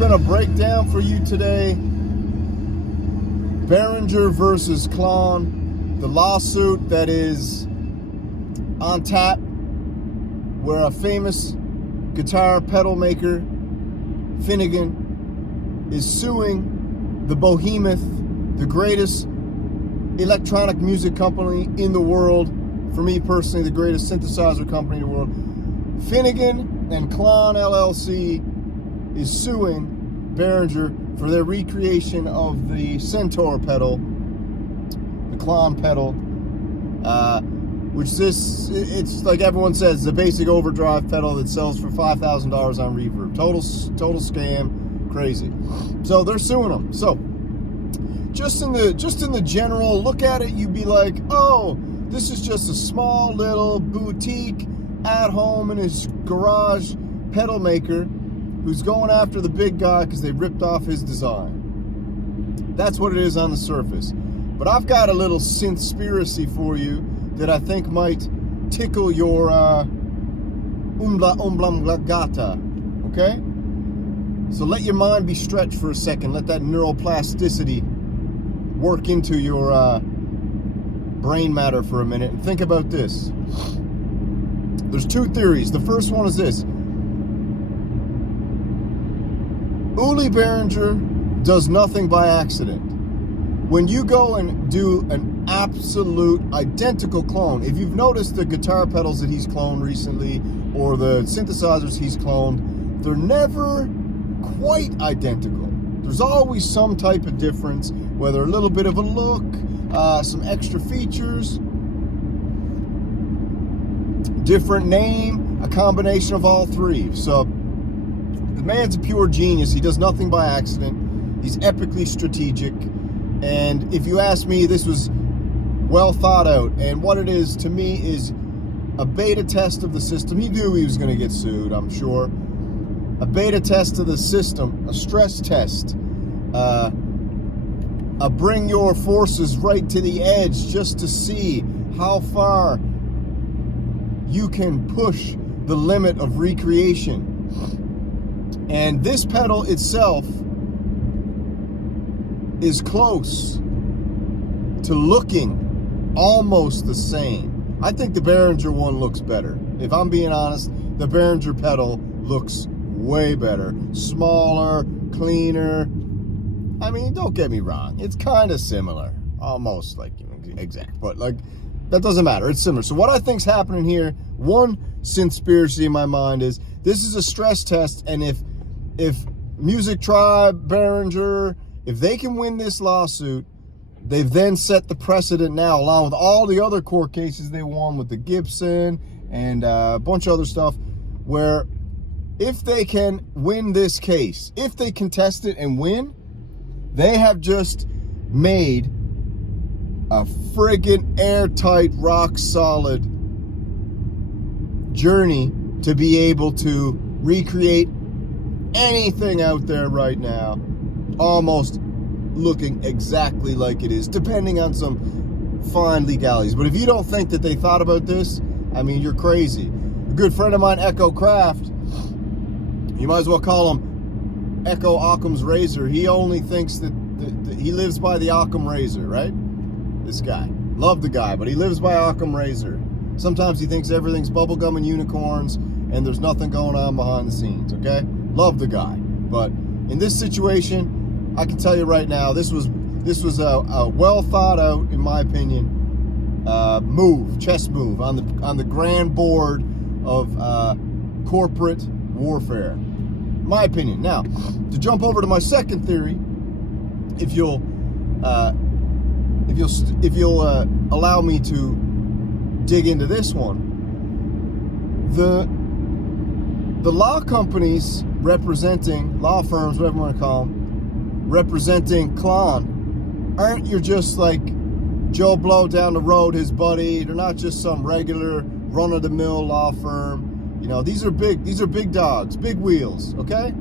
going to break down for you today Behringer versus Klon, the lawsuit that is on tap, where a famous guitar pedal maker, Finnegan, is suing the behemoth, the greatest electronic music company in the world. For me personally, the greatest synthesizer company in the world. Finnegan and Klon LLC is suing Behringer for their recreation of the SYNTH pedal, the Klon pedal, it's like everyone says, the basic overdrive pedal that sells for $5,000 on Reverb. Total scam, crazy. So they're suing them. So just in the general look at it, you'd be like, oh, this is just a small little boutique at home in his garage pedal maker who's going after the big guy because they ripped off his design. That's what it is on the surface. But I've got a little synthspiracy for you that I think might tickle your umblangata, okay? So let your mind be stretched for a second. Let that neuroplasticity work into your brain matter for a minute, and think about this. There's two theories. The first one is this. Uli Behringer does nothing by accident. When you go and do an absolute identical clone, if you've noticed the guitar pedals that he's cloned recently, or the synthesizers he's cloned, they're never quite identical. There's always some type of difference, whether a little bit of a look, some extra features, different name, a combination of all three. So the man's a pure genius. He does nothing by accident. He's epically strategic. And if you ask me, this was well thought out. And what it is to me is a beta test of the system. He knew he was going to get sued, I'm sure. A beta test of the system, a stress test, a bring your forces right to the edge just to see how far you can push the limit of recreation. And this pedal itself is close to looking almost the same. I think the Behringer one looks better. If I'm being honest, the Behringer pedal looks way better. Smaller, cleaner. I mean, don't get me wrong. It's kind of similar. Almost like exact. But like, that doesn't matter. It's similar. So what I think's happening here, one synthspiracy in my mind is, this is a stress test, and if Music Tribe, Behringer, if they can win this lawsuit, they've then set the precedent now, along with all the other court cases they won with the Gibson and a bunch of other stuff, where if they can win this case, if they contest it and win, they have just made a friggin' airtight, rock solid journey to be able to recreate anything out there right now, almost looking exactly like it is, depending on some fine legalities. But if you don't think that they thought about this, I mean, you're crazy. A good friend of mine, Echo Craft, you might as well call him Echo Occam's Razor. He only thinks that he lives by the Occam Razor, right? This guy. Love the guy, but he lives by Occam Razor. Sometimes he thinks everything's bubblegum and unicorns, and there's nothing going on behind the scenes, okay? Love the guy. But in this situation, I can tell you right now, this was a well thought out, in my opinion, chess move on the grand board of corporate warfare. My opinion. Now, to jump over to my second theory, if you'll allow me to dig into this one, the law companies representing, law firms, whatever you want to call them, representing Klon, aren't you just like Joe Blow down the road, his buddy? They're not just some regular run-of-the-mill law firm. You know, these are big dogs, big wheels, okay?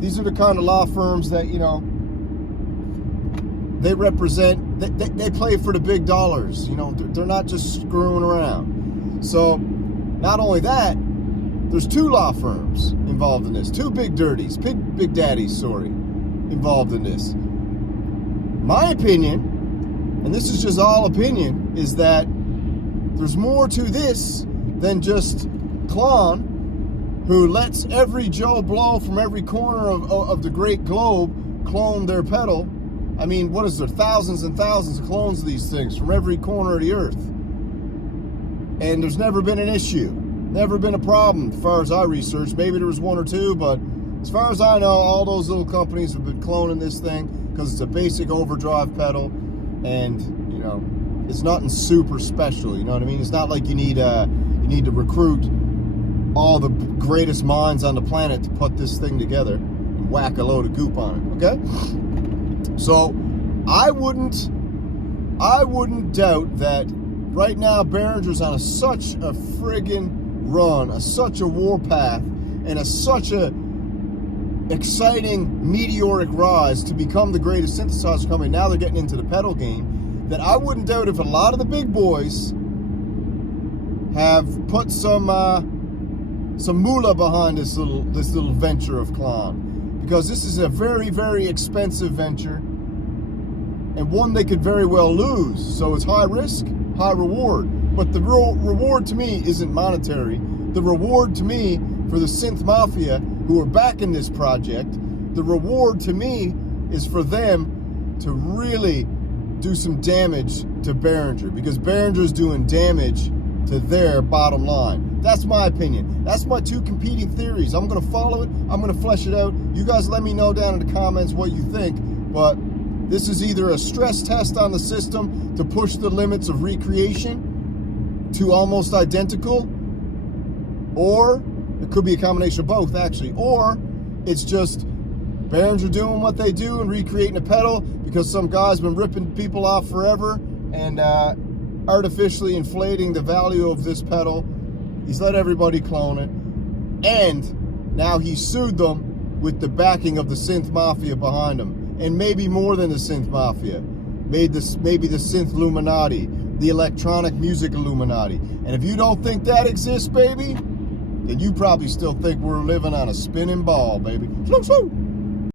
These are the kind of law firms that, you know, they represent, they play for the big dollars. You know, they're not just screwing around. So, not only that, there's two law firms in involved in this. Two big dirties, big daddies, sorry, involved in this. My opinion, and this is just all opinion, is that there's more to this than just Klon, who lets every Joe Blow from every corner of the great globe clone their pedal. I mean, what is there? Thousands and thousands of clones of these things from every corner of the earth. And there's never been an issue. Never been a problem, as far as I researched. Maybe there was one or two, but as far as I know, all those little companies have been cloning this thing because it's a basic overdrive pedal, and, you know, it's nothing super special, you know what I mean? It's not like you need to recruit all the greatest minds on the planet to put this thing together and whack a load of goop on it, okay? So I wouldn't doubt that right now Behringer's on such a friggin' run, such a warpath, and such a exciting meteoric rise to become the greatest synthesizer company. Now they're getting into the pedal game, that I wouldn't doubt if a lot of the big boys have put some moolah behind this little venture of Klon, because this is a very, very expensive venture, and one they could very well lose. So it's high risk, high reward. But the reward to me isn't monetary. The reward to me, for the Synth Mafia who are backing this project, the reward to me is for them to really do some damage to Behringer, because Behringer's doing damage to their bottom line. That's my opinion. That's my two competing theories. I'm going to follow it. I'm going to flesh it out. You guys let me know down in the comments what you think. But this is either a stress test on the system to push the limits of recreation to almost identical, or it could be a combination of both, actually, or it's just Behringer doing what they do and recreating a pedal because some guy's been ripping people off forever and artificially inflating the value of this pedal. He's let everybody clone it, and now he sued them with the backing of the Synth Mafia behind him, and maybe more than the Synth Mafia, maybe the Synth Illuminati, the electronic music Illuminati. And if you don't think that exists, baby, then you probably still think we're living on a spinning ball, baby. Slow.